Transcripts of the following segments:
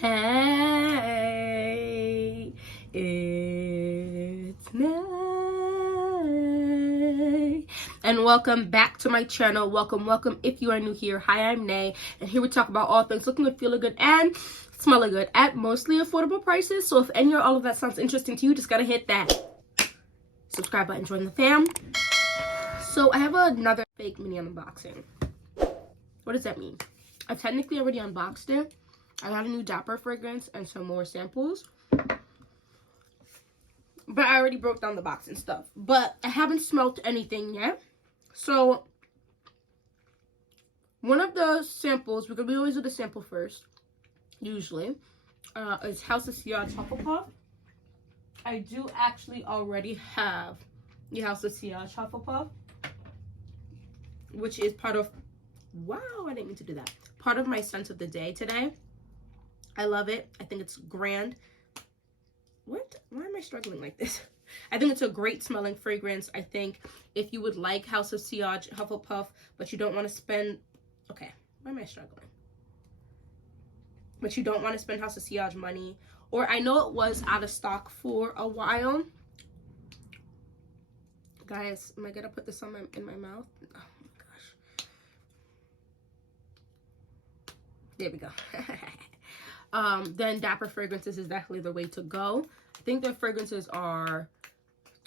Hey, it's Nay, and welcome back to my channel. Welcome if you are new here. Hi, I'm Nay, and here we talk about all things looking good, feeling good, and smelling good at mostly affordable prices. So if any or all of that sounds interesting to you, just gotta hit that subscribe button, join the fam. So I have another fake mini unboxing. What does that mean? I technically already unboxed it. I got a new Dapper fragrance and some more samples. But I already broke down the box and stuff. But I haven't smelled anything yet. So, one of the samples, because we always do the sample first, usually, is House of Sillage Hufflepuff. I do actually already have the House of Sillage Hufflepuff, which is part of, wow, I didn't mean to do that. Part of my scent of the day today. I love it. I think it's grand. What? Why am I struggling like this? I think it's a great smelling fragrance. I think if you would like House of Sillage Hufflepuff, but you don't want to spend... Okay, why am I struggling? But you don't want to spend House of Sillage money. Or I know it was out of stock for a while. Guys, am I going to put this on in my mouth? Oh my gosh. There we go. Then Dapper fragrances is definitely the way to go. I think their fragrances are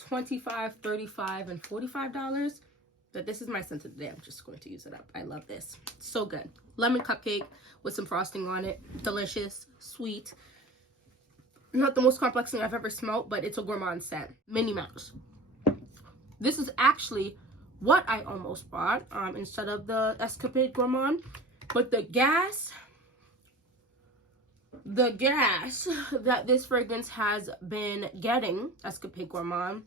$25, $35, and $45. But this is my scent of the day. I'm just going to use it up. I love this. So good. Lemon cupcake with some frosting on it. Delicious, sweet. Not the most complex thing I've ever smelled, but it's a gourmand scent. Minnie Mouse. This is actually what I almost bought instead of the Escapade Gourmand. But the gas that this fragrance has been getting, Escapade Gourmand,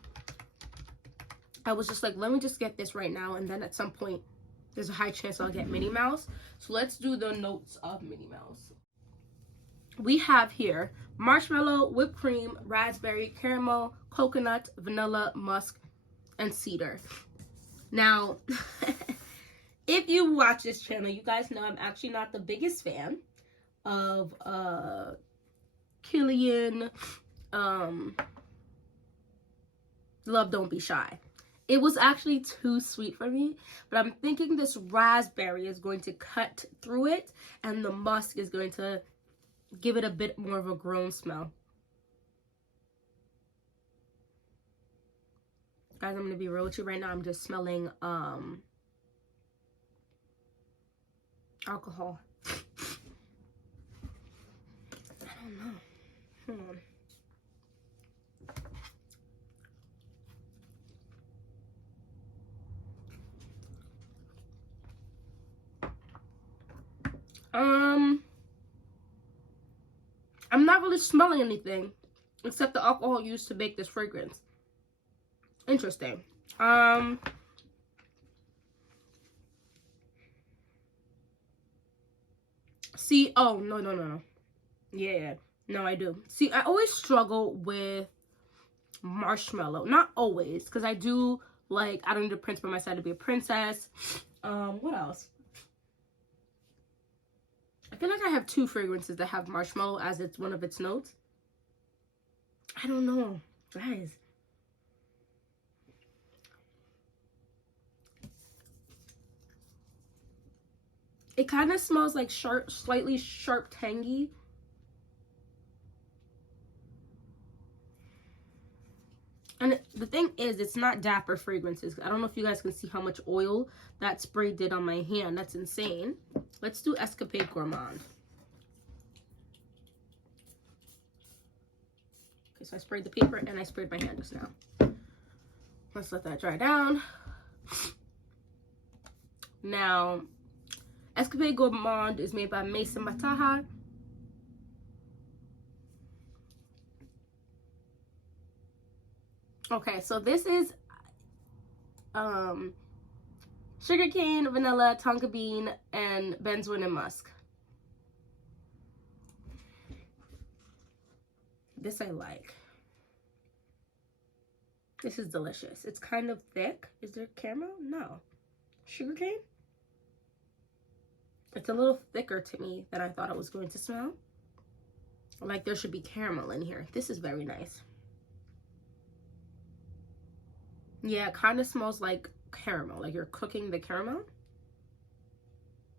I was just like, let me just get this right now, and then at some point there's a high chance I'll get Minnie Mouse. So let's do the notes of Minnie Mouse. We have here marshmallow, whipped cream, raspberry, caramel, coconut, vanilla, musk, and cedar. Now if you watch this channel, you guys know I'm actually not the biggest fan of Killian Love Don't Be Shy. It was actually too sweet for me, but I'm thinking this raspberry is going to cut through it, and the musk is going to give it a bit more of a grown smell. Guys, I'm going to be real with you right now. I'm just smelling alcohol. I don't know. Hold on. I'm not really smelling anything except the alcohol used to make this fragrance. Interesting. See, oh, no. Yeah, no, I do. See, I always struggle with marshmallow. Not always, because I do, like, I don't need a prince by my side to be a princess. What else? I feel like I have two fragrances that have marshmallow as it's one of its notes. I don't know, guys. It kind of smells like sharp, slightly sharp, tangy. And the thing is, it's not Dapper fragrances. I don't know if you guys can see how much oil that spray did on my hand. That's insane. Let's do Escapade Gourmand. Okay, so I sprayed the paper and I sprayed my hand just now. Let's let that dry down. Now, Escapade Gourmand is made by Mason Mataha. Okay, so this is sugarcane, vanilla, tonka bean, and benzoin and musk. This I like. This is delicious. It's kind of thick. Is there caramel? No. Sugarcane? It's a little thicker to me than I thought it was going to smell. Like there should be caramel in here. This is very nice. Yeah, it kind of smells like caramel, like you're cooking the caramel,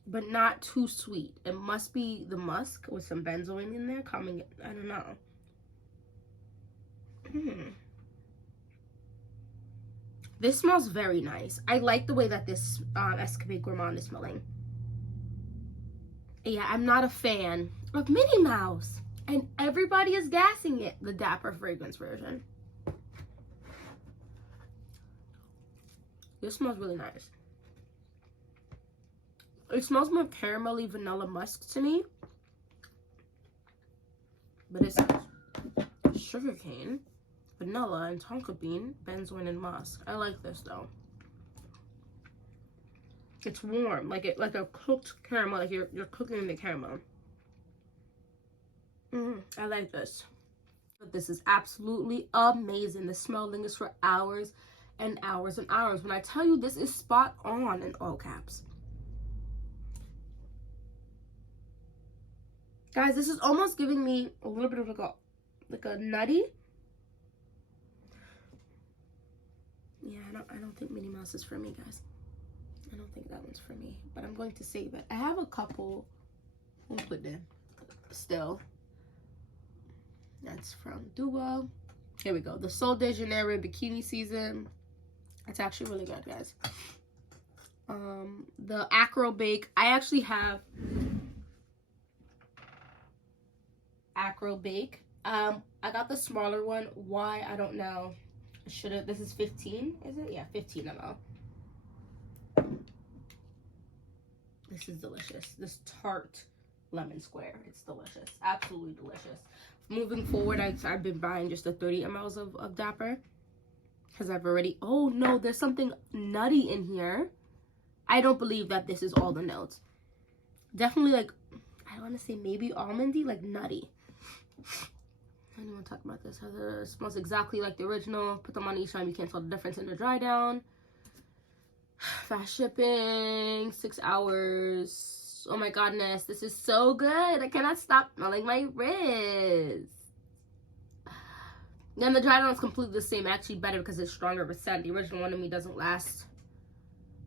but not too sweet. It must be the musk with some benzoin in there coming, I don't know. This smells very nice. I like the way that this Escapade Gourmand is smelling. Yeah, I'm not a fan of Minnie Mouse, and everybody is gassing it, the Dapper fragrance version. This smells really nice. It smells more caramelly vanilla musk to me. But it smells sugarcane, vanilla, and tonka bean, benzoin, and musk. I like this though. It's warm, like a cooked caramel, like you're cooking the caramel. I like this. But this is absolutely amazing. The smell lingers for hours and hours and hours. When I tell you this is spot on in all caps. Guys, this is almost giving me a little bit of like a nutty. Yeah, I don't think Minnie Mouse is for me, guys. I don't think that one's for me, but I'm going to save it. I have a couple. We'll put them still. That's from Duo. Here we go. The Sol de Janeiro Bikini Season. It's actually really good, guys. The Acro Bake. I actually have Acro Bake. I got the smaller one. Why? I don't know. Should have. This is 15, is it? Yeah, 15 ml. This is delicious. This tart lemon square. It's delicious. Absolutely delicious. Moving forward, I've been buying just the 30 mLs of Dapper. Because I've already... Oh, no. There's something nutty in here. I don't believe that this is all the notes. Definitely, like... I want to say maybe almondy, like nutty. I don't want to talk about this. It smells exactly like the original. Put them on each time. You can't tell the difference in the dry down. Fast shipping, 6 hours. Oh my goodness, this is so good. I cannot stop smelling my wrist. Then the dry down is completely the same, actually better because it's stronger of a scent. The original one to me doesn't last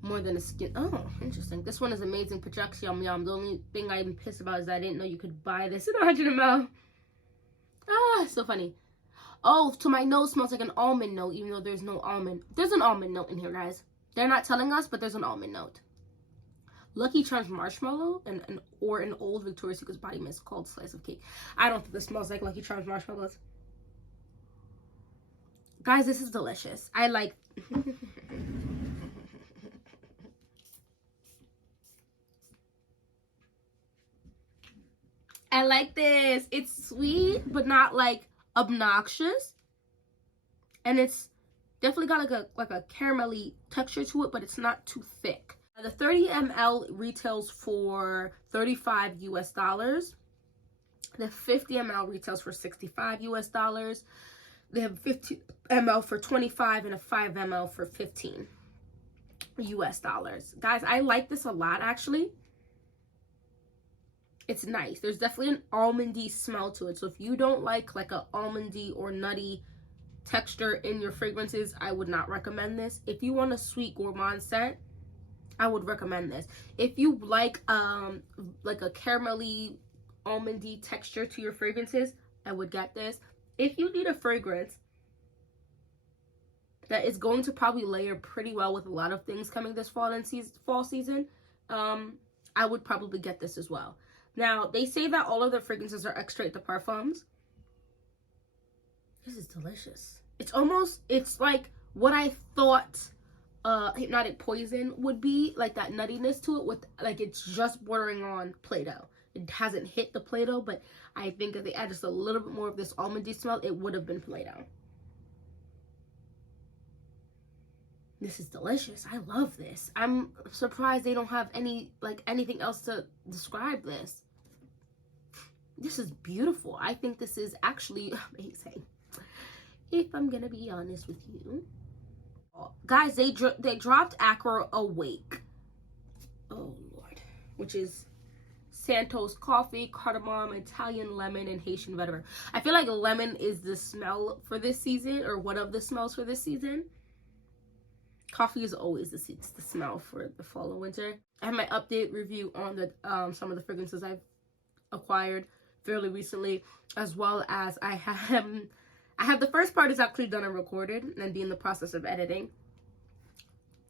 more than a skin. Oh, interesting. This one is amazing. Projects yum yum. The only thing I'm pissed about is that I didn't know you could buy this in 100 ml. Ah, so funny. Oh, to my nose smells like an almond note, even though there's no almond. There's an almond note in here, guys. They're not telling us, but there's an almond note. Lucky Charms Marshmallow or an old Victoria's Secret's body mist called Slice of Cake. I don't think this smells like Lucky Charms Marshmallows. Guys, this is delicious. I like... I like this. It's sweet, but not like obnoxious. And it's definitely got like a caramelly texture to it, but it's not too thick. The 30 ml retails for $35 US. The 50 ml retails for $65 US. They have 50 ml for $25 and a 5 ml for $15 US. Guys, I like this a lot, actually. It's nice. There's definitely an almondy smell to it. So if you don't like a almondy or nutty texture in your fragrances, I would not recommend this. If you want a sweet gourmand scent, I would recommend this. If you like a caramelly almondy texture to your fragrances, I would get this. If you need a fragrance that is going to probably layer pretty well with a lot of things coming this fall season, I would probably get this as well. Now, they say that all of their fragrances are extrait de parfums. This is delicious. It's like what I thought Hypnotic Poison would be, like that nuttiness to it, with like it's just bordering on Play-Doh. It hasn't hit the Play-Doh, but I think if they add just a little bit more of this almondy smell, it would have been Play-Doh. This is delicious. I love this. I'm surprised they don't have anything else to describe this. This is beautiful. I think this is actually amazing, if I'm gonna be honest with you. Guys, they dropped Acro Awake. Oh Lord, which is Santos coffee, cardamom, Italian lemon, and Haitian vetiver. I feel like lemon is the smell for this season, or one of the smells for this season. Coffee is always the smell for the fall and winter. I have my update review on the some of the fragrances I've acquired fairly recently, as well as I have the first part is actually done and recorded and be in the process of editing.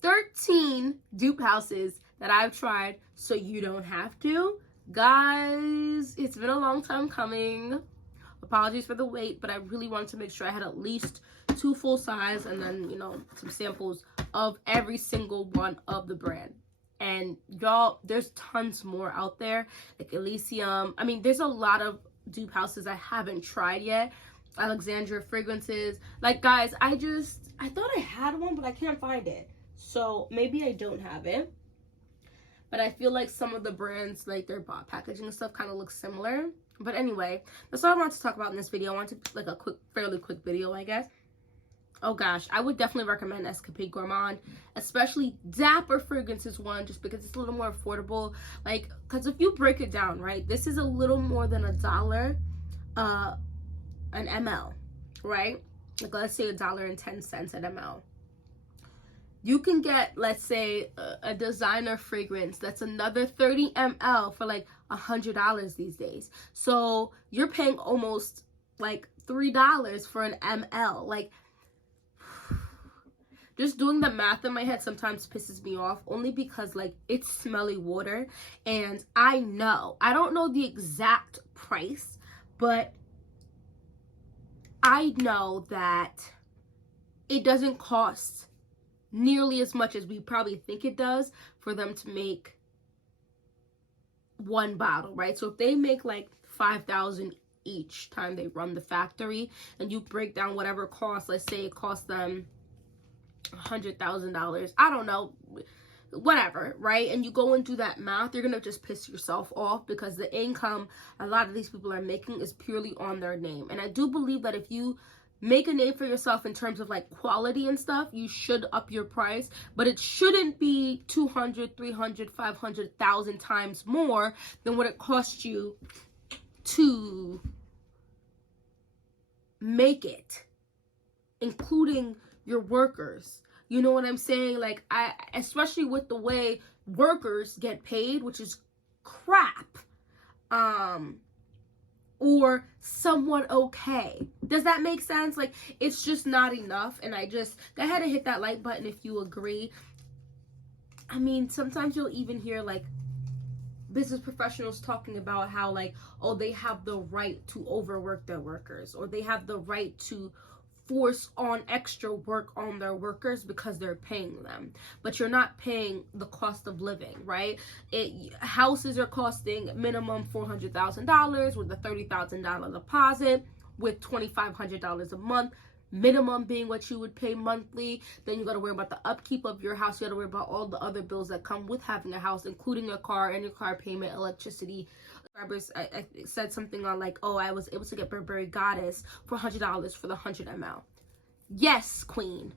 13 dupe houses that I've tried so you don't have to. Guys, it's been a long time coming. Apologies for the wait, but I really wanted to make sure I had at least 2 full size and then, you know, some samples of every single one of the brand. And y'all, there's tons more out there, like Elysium. I mean, there's a lot of dupe houses I haven't tried yet. Alexandria fragrances. Like, guys, I thought I had one, but I can't find it. So maybe I don't have it. But I feel like some of the brands, like their bot packaging and stuff, kind of looks similar. But anyway, that's all I wanted to talk about in this video. I wanted like a fairly quick video, I guess. Oh gosh, I would definitely recommend Escapade Gourmand, especially Dapper Fragrances one, just because it's a little more affordable. Like, because if you break it down, right, this is a little more than $1 an ml, right? Like, let's say $1.10 an ml. You can get, let's say, a designer fragrance that's another 30 ml for like $100 these days. So you're paying almost like $3 for an ml. Like, just doing the math in my head sometimes pisses me off, only because like it's smelly water, and I don't know the exact price, but I know that it doesn't cost nearly as much as we probably think it does for them to make one bottle, right? So if they make like 5,000 each time they run the factory, and you break down whatever cost, let's say it costs them $100,000, I don't know, whatever, right? And you go and do that math, you're gonna just piss yourself off, because the income a lot of these people are making is purely on their name. And I do believe that if you make a name for yourself in terms of like quality and stuff, you should up your price, but it shouldn't be 200, 300, 500,000 times more than what it costs you to make it, including your workers. You know what I'm saying? Like, especially with the way workers get paid, which is crap, or somewhat okay. Does that make sense? Like, it's just not enough. And I just go ahead and hit that like button if you agree. I mean, sometimes you'll even hear like business professionals talking about how like, oh, they have the right to overwork their workers, or they have the right to force on extra work on their workers because they're paying them. But you're not paying the cost of living, right? Houses are costing minimum $400,000 with a $30,000 deposit, with $2,500 a month minimum being what you would pay monthly. Then you got to worry about the upkeep of your house. You got to worry about all the other bills that come with having a house, including your car and your car payment, electricity. I said something on like, oh, I was able to get Burberry Goddess for $100 for the 100 ml. Yes, queen.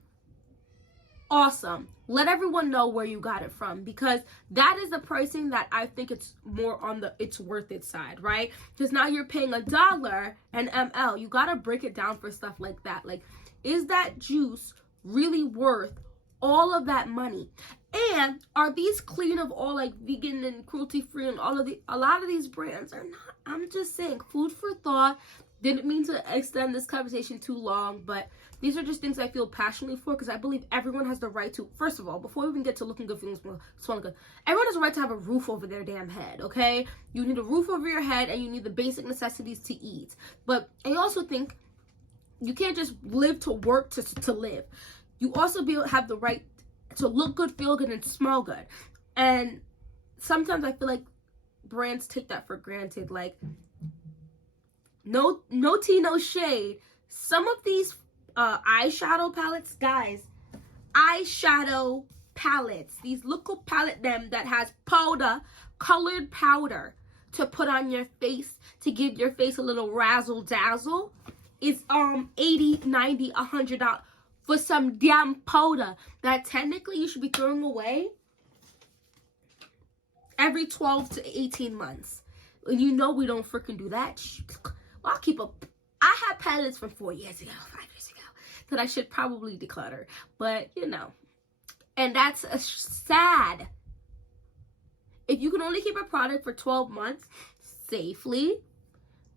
Awesome. Let everyone know where you got it from, because that is the pricing that I think it's more on the it's worth it side, right? Because now you're paying $1 an ml. You got to break it down for stuff like that. Like, is that juice really worth all of that money? And are these clean of all like vegan and cruelty free, and a lot of these brands are not. I'm just saying, food for thought. Didn't mean to extend this conversation too long, but these are just things I feel passionately for, because I believe everyone has the right to, first of all, before we even get to looking good, feeling smelling good, everyone has a right to have a roof over their damn head, okay? You need a roof over your head, and you need the basic necessities to eat. But I also think you can't just live to work to live. You also have the right to look good, feel good, and smell good. And sometimes I feel like brands take that for granted. Like, no tea, no shade. Some of these eyeshadow palettes, guys, eyeshadow palettes, these little palette them that has powder, colored powder to put on your face to give your face a little razzle dazzle, is $80, $90, $100 for some damn powder that technically you should be throwing away every 12 to 18 months. You know we don't freaking do that. Well, I have palettes from 4 years ago, 5 years ago, that I should probably declutter. But, you know, and that's sad. If you can only keep a product for 12 months safely,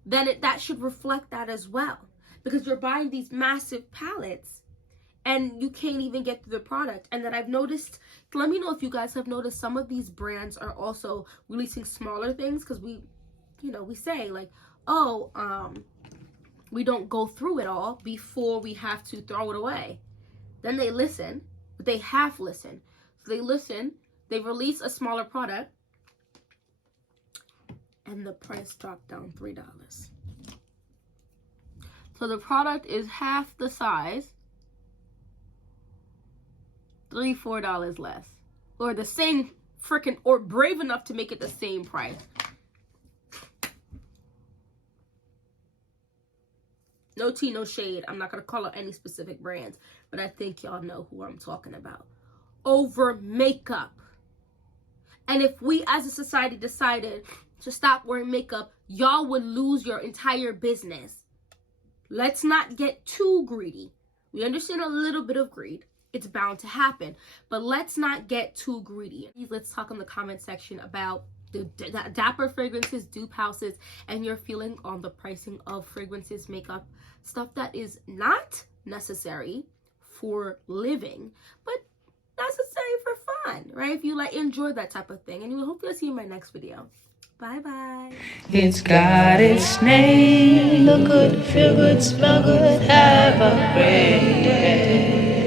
then that should reflect that as well. Because you're buying these massive palettes and you can't even get through the product. And then I've noticed, let me know if you guys have noticed, some of these brands are also releasing smaller things, because we say like, oh, we don't go through it all before we have to throw it away. Then they listen, but they half listen. So they listen, they release a smaller product, and the price dropped down $3. So the product is half the size, $3-4 less. Or the same freaking, or brave enough to make it the same price. No tea, no shade. I'm not going to call out any specific brands, but I think y'all know who I'm talking about. Over makeup. And if we as a society decided to stop wearing makeup, y'all would lose your entire business. Let's not get too greedy. We understand a little bit of greed. It's bound to happen. But let's not get too greedy. Let's talk in the comment section about the Dapper fragrances, dupe houses, and your feeling on the pricing of fragrances, makeup, stuff that is not necessary for living, but necessary for fun, right? If you like, enjoy that type of thing. And we hope you'll see you in my next video. Bye-bye. It's got its name. Look good, feel good, smell good, have a great day.